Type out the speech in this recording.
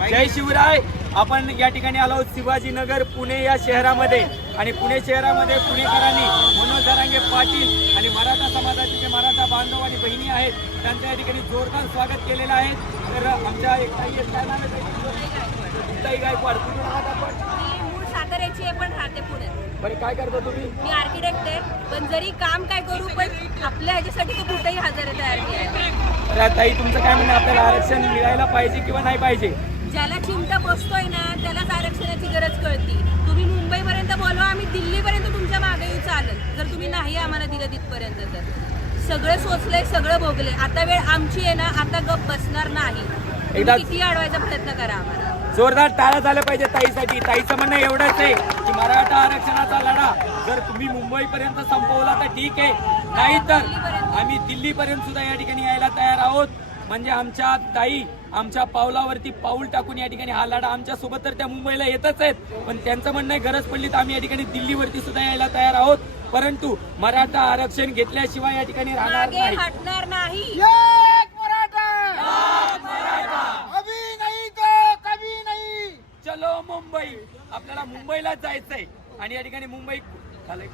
जय शिवराय. आपण या ठिकाणी आलो शिवाजीनगर पुणे या शहरामध्ये. आणि पुणे शहरामध्ये पुणेकरांनी मनोज दरांगे पाटील आणि मराठा समाजाचे जे मराठा बांधव आणि बहिणी आहेत त्यांच्या या ठिकाणी जोरदार स्वागत केलेलं आहे. तर आमच्या एक ताई आहेत, काय नाव आहे ताई? ताई गायकवाड कुठून आहात आपण? साताऱ्याची पण राहते पुण्यात बरं काय करता तुम्ही? मी आर्किटेक्ट आहे पण जरी काम काय करू पण आपल्या ह्याच्यासाठी तो कुठेही हजर तयार केला ताई तुमचं काय म्हणणं? आपल्याला आरक्षण मिळायला पाहिजे किंवा नाही पाहिजे? ज्याला चिमटा बसतोय ना त्यालाच आरक्षणाची गरज कळती. तुम्ही मुंबईपर्यंत बोलवा आम्ही दिल्लीपर्यंत तुमच्या मागे येऊ चालेल. जर तुम्ही नाही आम्हाला दिलं तिथपर्यंत तर. सगळं सोचलंय सगळं भोगलंय. आता वेळ आमची आहे ना आता गप बसणार नाही. एकदा- किती अडवायचा प्रयत्न करा आम्हाला. जोरदार टाळा झालं पाहिजे ताईसाठी. ताईचं म्हणणं एवढंच आहे की मराठा आरक्षणाचा लढा जर तुम्ही मुंबईपर्यंत संपवला तर ठीक आहे. नाही तर आम्ही दिल्लीपर्यंत सुद्धा या ठिकाणी यायला तयार आहोत. म्हणजे आमच्या ताई आमच्या पावलावरती पाऊल टाकून या ठिकाणी हा लढा आमच्यासोबत तर त्या मुंबईला येतच आहेत. पण त्यांचं म्हणणं आहे गरज पडली तर आम्ही या ठिकाणी दिल्लीवरती सुद्धा यायला तयार आहोत. परंतु मराठा आरक्षण घेतल्याशिवाय या ठिकाणी राहणार मागे नाही. हटणार नाही. एक मराठा! अभी नहीं तो कभी नहीं! चलो मुंबई. आपल्याला मुंबईला जायचंय. आणि या ठिकाणी मुंबई झालंय